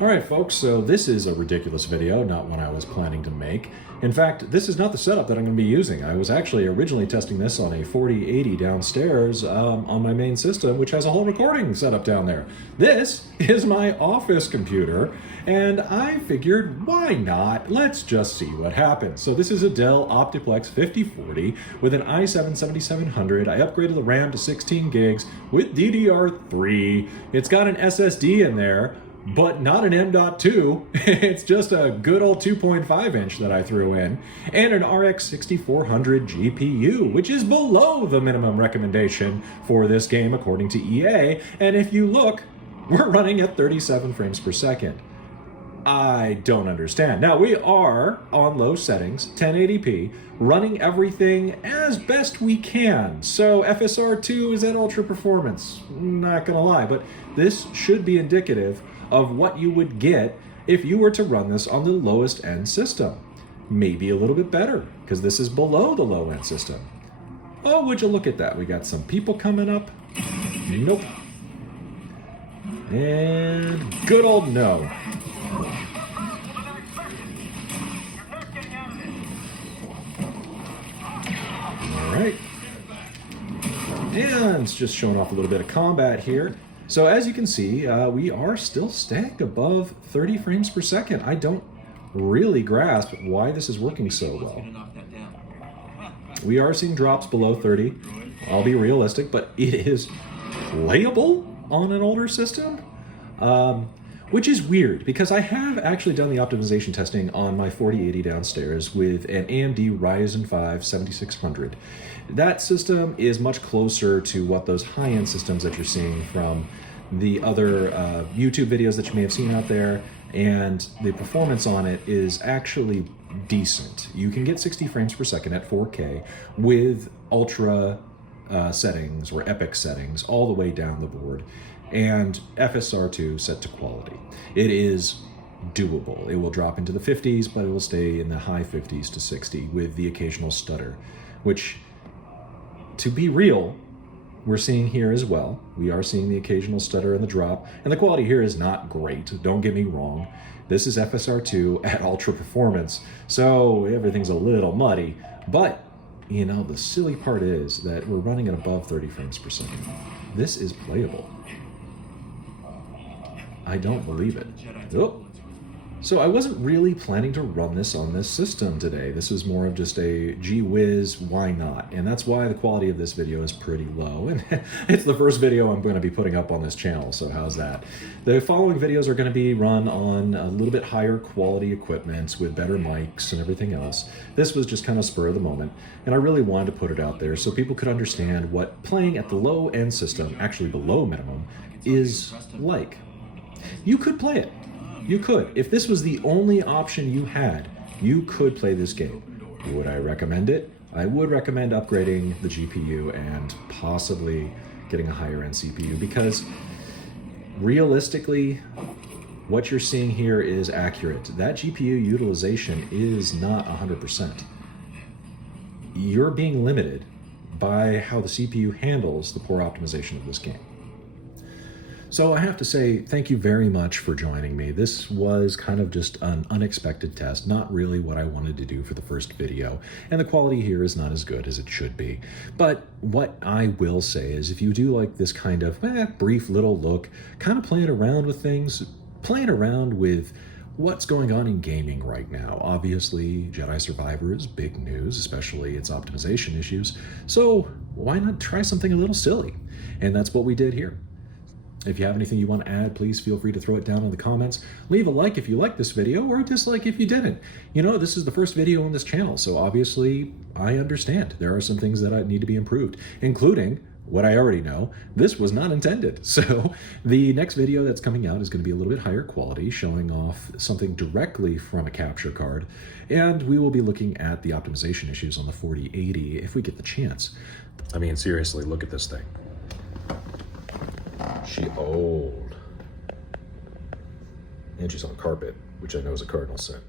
Alright folks, so this is a ridiculous video, not one I was planning to make. In fact, this is not the setup that I'm going to be using. I was actually originally testing this on a 4080 downstairs on my main system, which has a whole recording setup down there. This is my office computer, and I figured, why not? Let's just see what happens. So this is a Dell Optiplex 5040 with an i7-7700. I upgraded the RAM to 16 gigs with DDR3. It's got an SSD in there, but not an M.2. It's just a good old 2.5 inch that I threw in, and an RX 6400 GPU, which is below the minimum recommendation for this game according to EA. And if you look, we're running at 37 frames per second. I don't understand. Now, we are on low settings, 1080p, running everything as best we can. So FSR2 is at ultra performance, not gonna lie, but this should be indicative of what you would get if you were to run this on the lowest end system. Maybe a little bit better, because this is below the low end system. Oh, would you look at that? We got some people coming up. Nope. And good old no. All right. And it's just showing off a little bit of combat here. So as you can see, we are still stacked above 30 frames per second. I don't really grasp why this is working so well. We are seeing drops below 30. I'll be realistic, but it is playable on an older system, which is weird because I have actually done the optimization testing on my 4080 downstairs with an AMD Ryzen 5 7600. That system is much closer to what those high-end systems that you're seeing from the other YouTube videos that you may have seen out there, and the performance on it is actually decent. You can get 60 frames per second at 4K with ultra settings or epic settings all the way down the board, and FSR2 set to quality. It is doable. It will drop into the 50s, but it will stay in the high 50s to 60 with the occasional stutter, which, to be real, we're seeing here as well. We are seeing the occasional stutter and the drop, and the quality here is not great, don't get me wrong. This is FSR2 at ultra performance, so everything's a little muddy, but you know, the silly part is that we're running at above 30 frames per second. This is playable. I don't believe it. Oh. So I wasn't really planning to run this on this system today. This was more of just a gee whiz, why not? And that's why the quality of this video is pretty low. And it's the first video I'm going to be putting up on this channel, so how's that? The following videos are going to be run on a little bit higher quality equipment with better mics and everything else. This was just kind of spur of the moment, and I really wanted to put it out there so people could understand what playing at the low end system, actually below minimum, is like. You could play it. You could. If this was the only option you had, you could play this game. Would I recommend it? I would recommend upgrading the GPU and possibly getting a higher end CPU, because realistically, what you're seeing here is accurate. That GPU utilization is not 100%. You're being limited by how the CPU handles the poor optimization of this game. So I have to say thank you very much for joining me. This was kind of just an unexpected test, not really what I wanted to do for the first video, and the quality here is not as good as it should be. But what I will say is, if you do like this kind of brief little look, kind of playing around with things, playing around with what's going on in gaming right now. Obviously, Jedi Survivor is big news, especially its optimization issues, so why not try something a little silly? And that's what we did here. If you have anything you want to add, please feel free to throw it down in the comments. Leave a like if you liked this video, or a dislike if you didn't. You know, this is the first video on this channel, so obviously I understand. There are some things that need to be improved, including what I already know. This was not intended. So the next video that's coming out is going to be a little bit higher quality, showing off something directly from a capture card. And we will be looking at the optimization issues on the 4080 if we get the chance. I mean, seriously, look at this thing. She old. And she's on carpet, which I know is a cardinal sin.